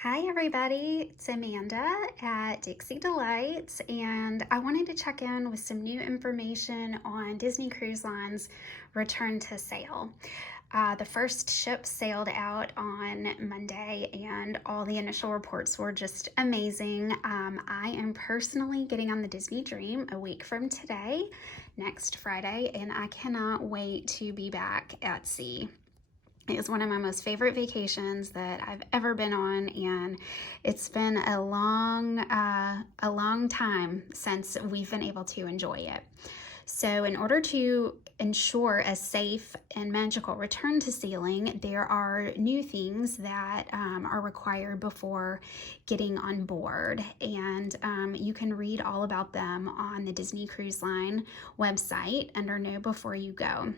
Hi, everybody. It's Amanda at Dixie Delights, and I wanted to check in with some new information on Disney Cruise Line's return to sail. The first ship sailed out on Monday, and all the initial reports were just amazing. I am personally getting on the Disney Dream a week from today, next Friday, and I cannot wait to be back at sea. It is one of my most favorite vacations that I've ever been on, and it's been a long time since we've been able to enjoy it. So, in order to ensure a safe and magical return to sailing, there are new things that are required before getting on board, and you can read all about them on the Disney Cruise Line website under Know Before You Go.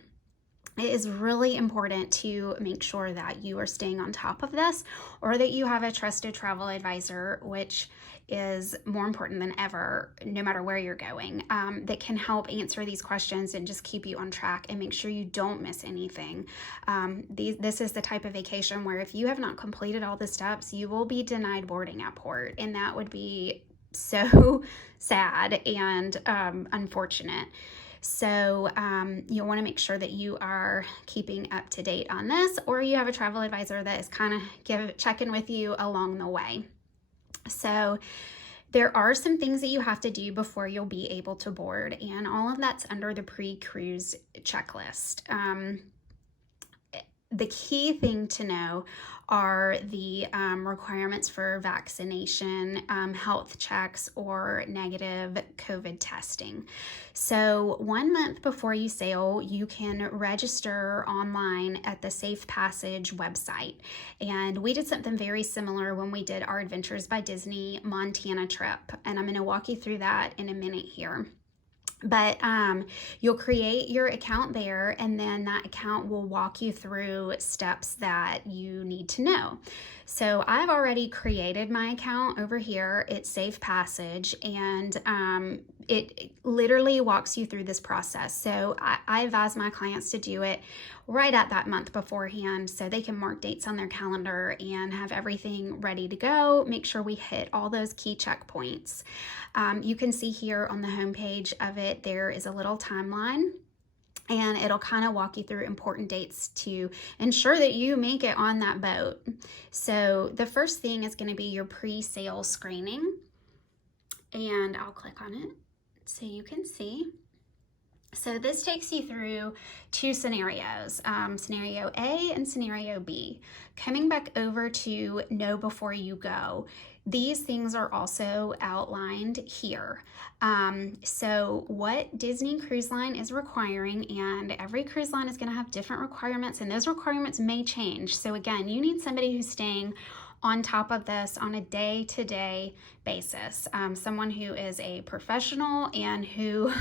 It is really important to make sure that you are staying on top of this, or that you have a trusted travel advisor, which is more important than ever, no matter where you're going, that can help answer these questions and just keep you on track and make sure you don't miss anything. This is the type of vacation where if you have not completed all the steps, you will be denied boarding at port, and that would be so sad and unfortunate. So you'll want to make sure that you are keeping up to date on this, or you have a travel advisor that is kind of checking with you along the way. So there are some things that you have to do before you'll be able to board, and all of that's under the pre-cruise checklist. The key thing to know are the requirements for vaccination, health checks, or negative COVID testing. So 1 month before you sail, you can register online at the Safe Passage website. And we did something very similar when we did our Adventures by Disney Montana trip. And I'm going to walk you through that in a minute here. But you'll create your account there, and then that account will walk you through steps that you need to know. So I've already created my account over here. It's Safe Passage, and it literally walks you through this process. So I advise my clients to do it right at that month beforehand so they can mark dates on their calendar and have everything ready to go. Make sure we hit all those key checkpoints. You can see here on the homepage of it, there is a little timeline, and it'll kind of walk you through important dates to ensure that you make it on that boat. So the first thing is going to be your pre-sale screening, and I'll click on it so you can see. So this takes you through two scenarios, scenario A and scenario B. Coming back over to Know Before You Go, these things are also outlined here. So what Disney Cruise Line is requiring, and every cruise line is going to have different requirements, and those requirements may change. So again, you need somebody who's staying on top of this on a day-to-day basis, someone who is a professional and who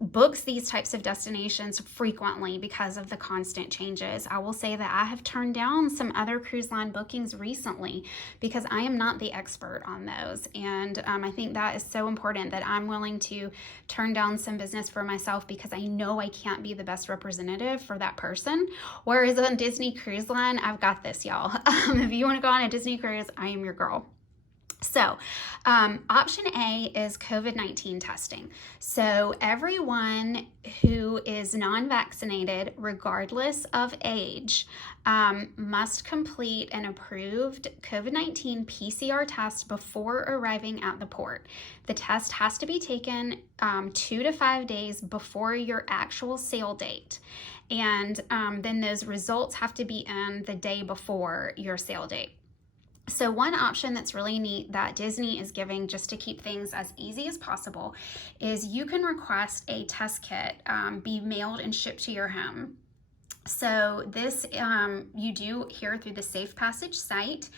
books these types of destinations frequently because of the constant changes. I will say that I have turned down some other cruise line bookings recently because I am not the expert on those, and I think that is so important that I'm willing to turn down some business for myself because I know I can't be the best representative for that person. Whereas on Disney Cruise Line, I've got this, y'all. If you want to go on a Disney cruise, I am your girl. So option A is COVID-19 testing. So everyone who is non-vaccinated, regardless of age, must complete an approved COVID-19 PCR test before arriving at the port. The test has to be taken 2 to 5 days before your actual sail date. And then those results have to be in the day before your sail date. So one option that's really neat that Disney is giving just to keep things as easy as possible is you can request a test kit be mailed and shipped to your home. So this you do here through the Safe Passage site,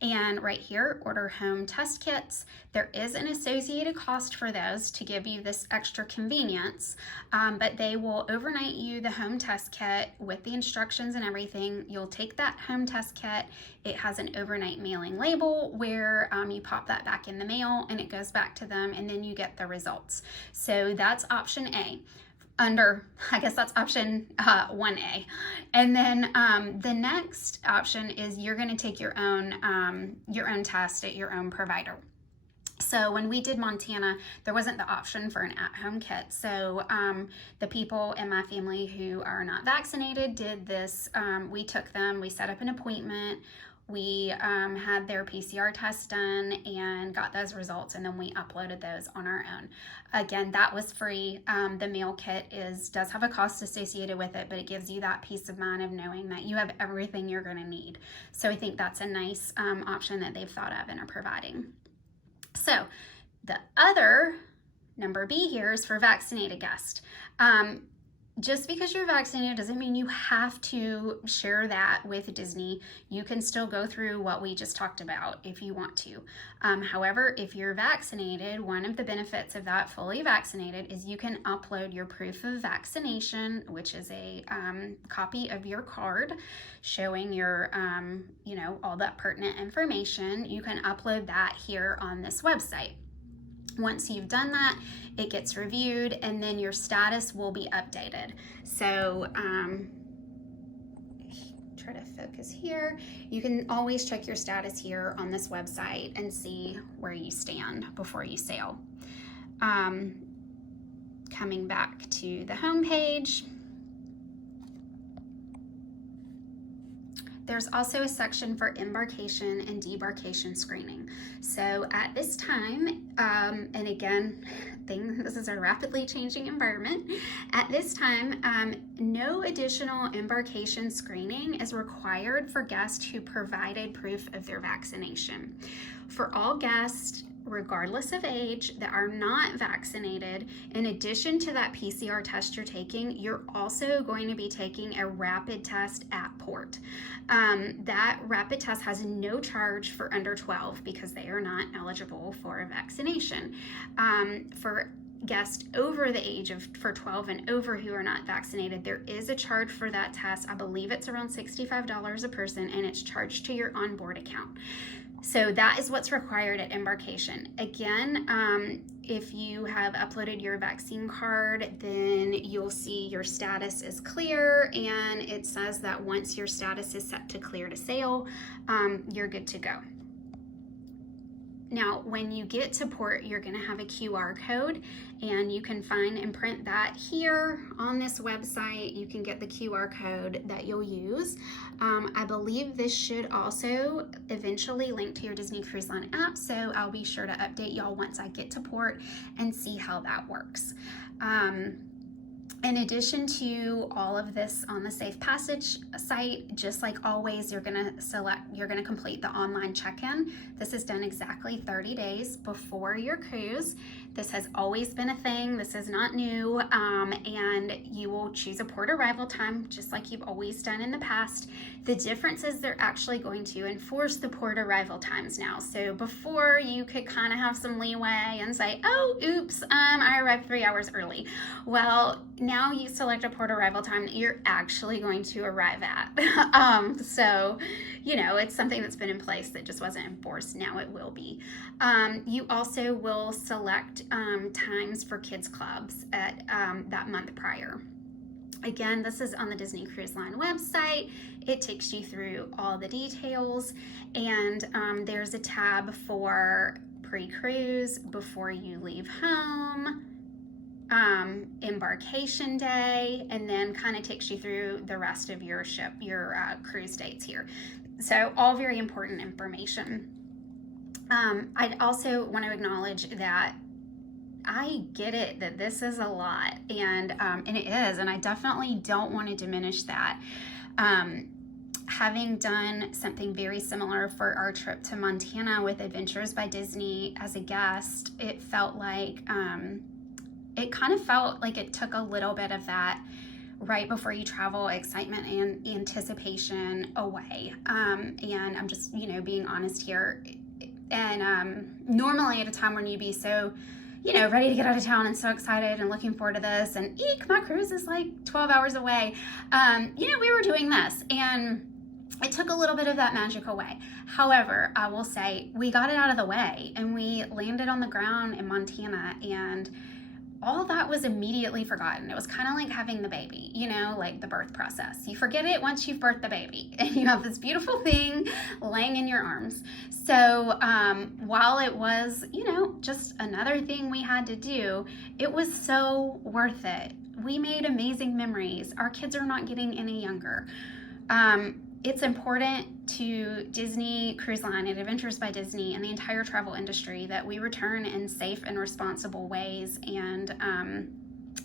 and right here, order home test kits. There is an associated cost for those to give you this extra convenience, but they will overnight you the home test kit with the instructions and everything. You'll take that home test kit. It has an overnight mailing label where you pop that back in the mail and it goes back to them, and then you get the results. So that's option A. I guess that's option 1A. And then the next option is you're going to take your own test at your own provider. So when we did Montana, there wasn't the option for an at-home kit. So the people in my family who are not vaccinated did this. We took them, we set up an appointment, we had their PCR test done and got those results, and then we uploaded those on our own. Again, that was free. The meal kit does have a cost associated with it, but it gives you that peace of mind of knowing that you have everything you're going to need. So I think that's a nice option that they've thought of and are providing. So the other number B here is for vaccinated guests. Just because you're vaccinated doesn't mean you have to share that with Disney. You can still go through what we just talked about if you want to. However, if you're vaccinated, one of the benefits of that fully vaccinated is you can upload your proof of vaccination, which is a copy of your card showing your, all that pertinent information. You can upload that here on this website. Once you've done that, it gets reviewed and then your status will be updated. So try to focus here. You can always check your status here on this website and see where you stand before you sail. Coming back to the home page, there's also a section for embarkation and debarkation screening. So at this time, and again, this is a rapidly changing environment. At this time, no additional embarkation screening is required for guests who provided proof of their vaccination. For all guests, regardless of age, that are not vaccinated, in addition to that PCR test you're taking, you're also going to be taking a rapid test at port. That rapid test has no charge for under 12 because they are not eligible for a vaccination. For guests over the age of 12 and over who are not vaccinated, there is a charge for that test. I believe it's around $65 a person, and it's charged to your onboard account. So that is what's required at embarkation. Again, if you have uploaded your vaccine card, then you'll see your status is clear, and it says that once your status is set to clear to sail, you're good to go. Now, when you get to port, you're going to have a QR code, and you can find and print that here on this website. You can get the QR code that you'll use. I believe this should also eventually link to your Disney Cruise Line app, so I'll be sure to update y'all once I get to port and see how that works. In addition to all of this on the Safe Passage site, just like always, you're going to complete the online check-in. This is done exactly 30 days before your cruise. This has always been a thing. This is not new. And you will choose a port arrival time, just like you've always done in the past. The difference is they're actually going to enforce the port arrival times now. So before, you could kind of have some leeway and say, oh, oops, I arrived 3 hours early. Well, now you select a port arrival time that you're actually going to arrive at. So, it's something that's been in place that just wasn't enforced. Now it will be. You also will select times for kids clubs at that month prior. Again, this is on the Disney Cruise Line website. It takes you through all the details, and there's a tab for pre-cruise, before you leave home, embarkation day, and then kind of takes you through the rest of your cruise dates here. So all very important information. I also want to acknowledge that I get it that this is a lot, and it is, and I definitely don't want to diminish that. Having done something very similar for our trip to Montana with Adventures by Disney as a guest, it felt like it kind of felt like it took a little bit of that right before you travel excitement and anticipation away. And I'm just, being honest here. And normally at a time when you'd be so, ready to get out of town and so excited and looking forward to this, and eek, my cruise is like 12 hours away. We were doing this, and it took a little bit of that magic away. However, I will say we got it out of the way, and we landed on the ground in Montana, and all that was immediately forgotten. It was kind of like having the baby, you know, like the birth process. You forget it once you've birthed the baby and you have this beautiful thing laying in your arms. So while it was, you know, just another thing we had to do, it was so worth it. We made amazing memories. Our kids are not getting any younger. It's important to Disney Cruise Line and Adventures by Disney and the entire travel industry that we return in safe and responsible ways. And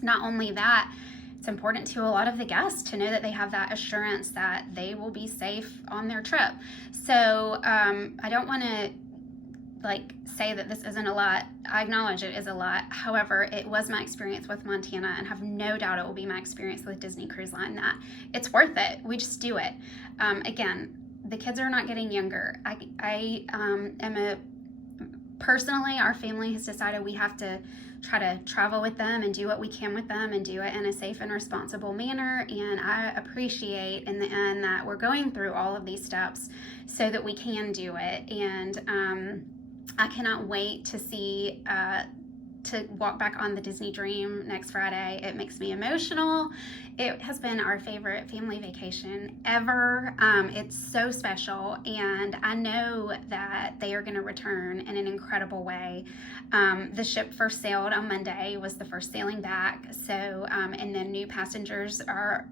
not only that, it's important to a lot of the guests to know that they have that assurance that they will be safe on their trip. So I don't want to say that this isn't a lot. I acknowledge it is a lot. However, it was my experience with Montana, and have no doubt it will be my experience with Disney Cruise Line, that it's worth it. We just do it. Again, the kids are not getting younger. Personally, our family has decided we have to try to travel with them and do what we can with them and do it in a safe and responsible manner. And I appreciate in the end that we're going through all of these steps so that we can do it. And I cannot wait to see to walk back on the Disney Dream next Friday. It makes me emotional. It has been our favorite family vacation ever. It's so special, and I know that they are going to return in an incredible way. The ship first sailed on Monday, was the first sailing back. So, and then new passengers are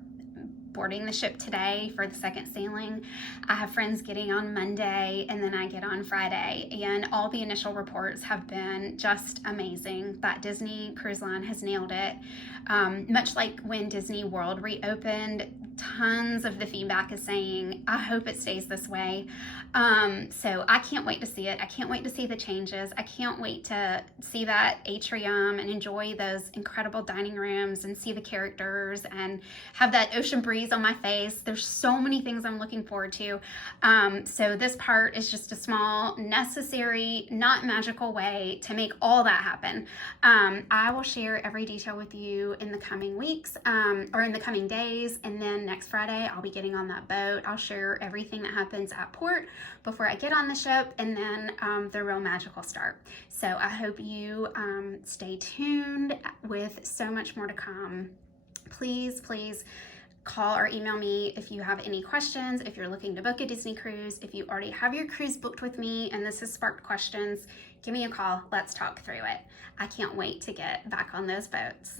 boarding the ship today for the second sailing. I have friends getting on Monday, and then I get on Friday, and all the initial reports have been just amazing that Disney Cruise Line has nailed it. Much like when Disney World reopened, tons of the feedback is saying, I hope it stays this way. So I can't wait to see it. I can't wait to see the changes. I can't wait to see that atrium and enjoy those incredible dining rooms and see the characters and have that ocean breeze on my face. There's so many things I'm looking forward to. So this part is just a small, necessary, not magical way to make all that happen. I will share every detail with you in the coming weeks, or in the coming days, and then next Friday I'll be getting on that boat. I'll share everything that happens at port before I get on the ship, and then the real magical start. So I hope you stay tuned with so much more to come. Please call or email me if you have any questions, if you're looking to book a Disney cruise, if you already have your cruise booked with me and this has sparked questions, give me a call. Let's talk through it. I can't wait to get back on those boats.